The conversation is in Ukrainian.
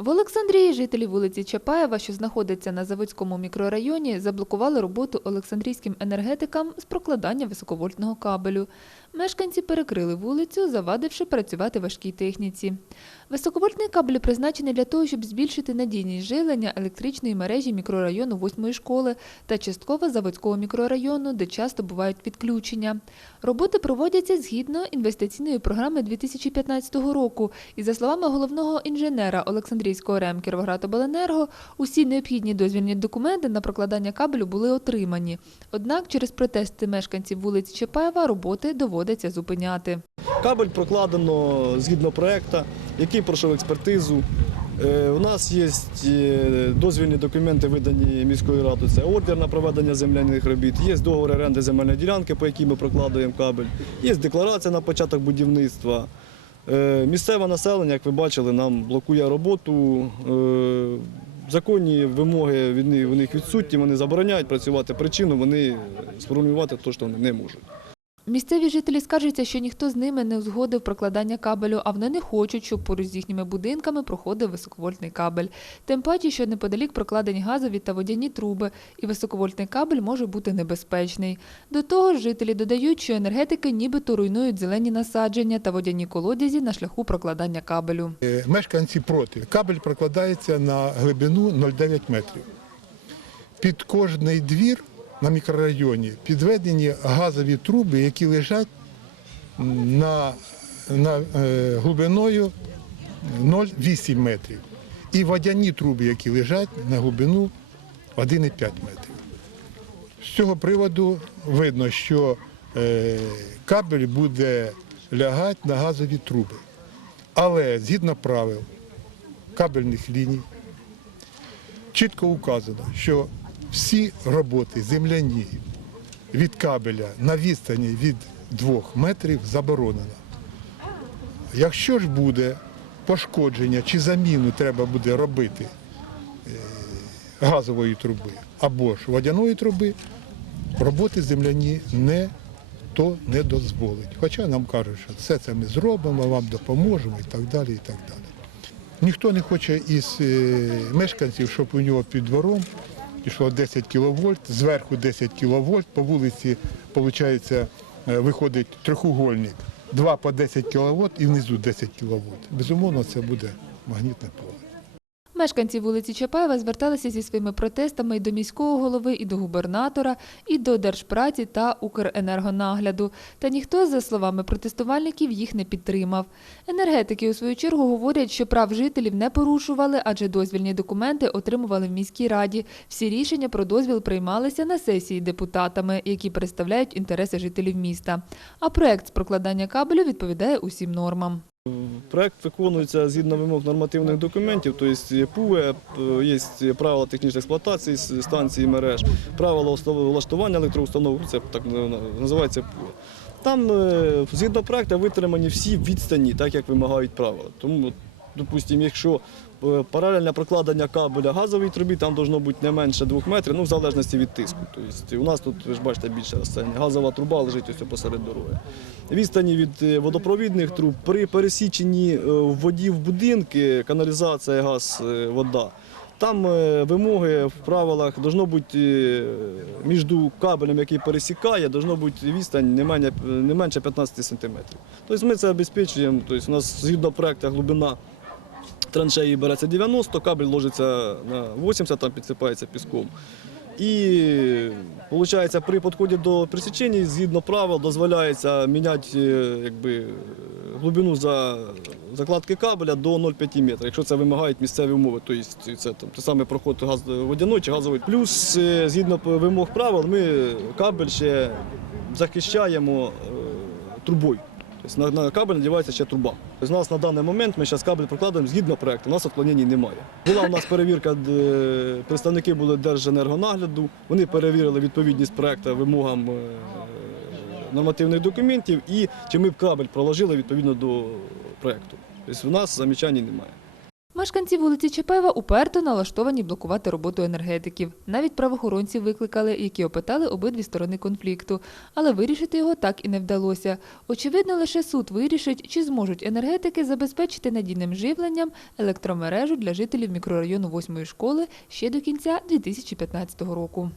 В Олександрії жителі вулиці Чапаєва, що знаходиться на Заводському мікрорайоні, заблокували роботу олександрійським енергетикам з прокладання високовольтного кабелю. Мешканці перекрили вулицю, завадивши працювати важкій техніці. Високовольтний кабель призначений для того, щоб збільшити надійність жилення електричної мережі мікрорайону 8 школи та частково Заводського мікрорайону, де часто бувають відключення. Роботи проводяться згідно інвестиційної програми 2015 року. І за словами головного інженера Олександрійського РЕМ Кіровоградобленерго, усі необхідні дозвільні документи на прокладання кабелю були отримані. Однак через протести мешканців вулиці Чапаєва роботи доводиться зупиняти. Кабель прокладено згідно проекту, який пройшов експертизу. Е, У нас є е, дозвільні документи, видані міською радою. Це ордер на проведення земляних робіт, є договор оренди земельної ділянки, по якій ми прокладуємо кабель, є декларація на початок будівництва. Е, Місцеве населення, як ви бачили, нам блокує роботу. Законні вимоги від них- відсутні, вони забороняють працювати. Причину вони сформулювати точно не можуть. Місцеві жителі скаржаться, що ніхто з ними не узгодив прокладання кабелю, а вони не хочуть, щоб поруч з їхніми будинками проходив високовольтний кабель. Тим паче, що неподалік прокладені газові та водяні труби, і високовольтний кабель може бути небезпечний. До того ж, жителі додають, що енергетики нібито руйнують зелені насадження та водяні колодязі на шляху прокладання кабелю. Е, Мешканці проти. Кабель прокладається на глибину 0,9 метрів. Під кожний двір на мікрорайоні підведені газові труби, які лежать на, на е, глибиною 0,8 метрів. І водяні труби, які лежать на глибину 1,5 метрів. З цього приводу видно, що е, кабель буде лягати на газові труби. Але згідно правил кабельних ліній чітко указано, що всі роботи земляні від кабеля на відстані від 2 метрів заборонено. Якщо ж буде пошкодження чи заміну треба буде робити е, газової труби або ж водяної труби, роботи земляні не то не дозволить. Хоча нам кажуть, що все це ми зробимо, вам допоможемо і так далі. і так далі. Ніхто не хоче із е, мешканців, щоб у нього під двором пішло 10 кВт, зверху 10 кВт, по вулиці, виходить, виходить трьохугольник, 2 по 10 кВт і внизу 10 кВт. Безумовно, це буде магнітне поле. Мешканці вулиці Чапаєва зверталися зі своїми протестами і до міського голови, і до губернатора, і до Держпраці та Укренергонагляду. Та ніхто, за словами протестувальників, їх не підтримав. Енергетики у свою чергу говорять, що прав жителів не порушували, адже дозвільні документи отримували в міській раді. Всі рішення про дозвіл приймалися на сесії депутатами, які представляють інтереси жителів міста. А проект з прокладання кабелю відповідає усім нормам. Проект виконується згідно вимог нормативних документів, тобто ПУЕ, є правила технічної експлуатації станції мереж, правила влаштування електроустановок, це так називається ПУЕ. Там е, згідно проекту витримані всі відстані, так як вимагають правила. Тому, допустимо, якщо е, паралельне прокладення кабеля газової трубі, там должно бути не менше 2 метрів, ну в залежності від тиску. Тобто у нас тут, ви ж бачите, більше розстояння. Газова труба лежить ось посеред дороги. Відстані від е, водопровідних труб при пересіченні е, в воді в будинки, каналізація, газ, вода. Там вимоги в правилах должно бути між кабелем, який пересікає, должно бути відстань не менше 15 сантиметрів. Тобто ми це обезпечуємо. Тобто у нас згідно проекту глибина траншеї береться 90, кабель ложиться на 80, там підсипається піском. І виходить, при підході до присічення, згідно правил, дозволяється міняти е, якби, глибину за закладки кабеля до 0,5 метра, якщо це вимагають місцеві умови. Тобто це там, той самий проход газ, водяної чи газової. Плюс, е, згідно вимог правил, ми кабель ще захищаємо е, трубою. Тобто на, кабель надівається ще труба. Тобто у нас на даний момент ми зараз кабель прокладаємо згідно проекту, у нас відклонень немає. Була у нас перевірка, де представники були Держенергонагляду, вони перевірили відповідність проекту вимогам е, нормативних документів і чи ми б кабель проложили відповідно до проекту. Тобто у нас замічань немає. Мешканці вулиці Чапаєва уперто налаштовані блокувати роботу енергетиків. Навіть правоохоронці викликали, які опитали обидві сторони конфлікту. Але вирішити його так і не вдалося. Очевидно, лише суд вирішить, чи зможуть енергетики забезпечити надійним живленням електромережу для жителів мікрорайону 8 школи ще до кінця 2015 року.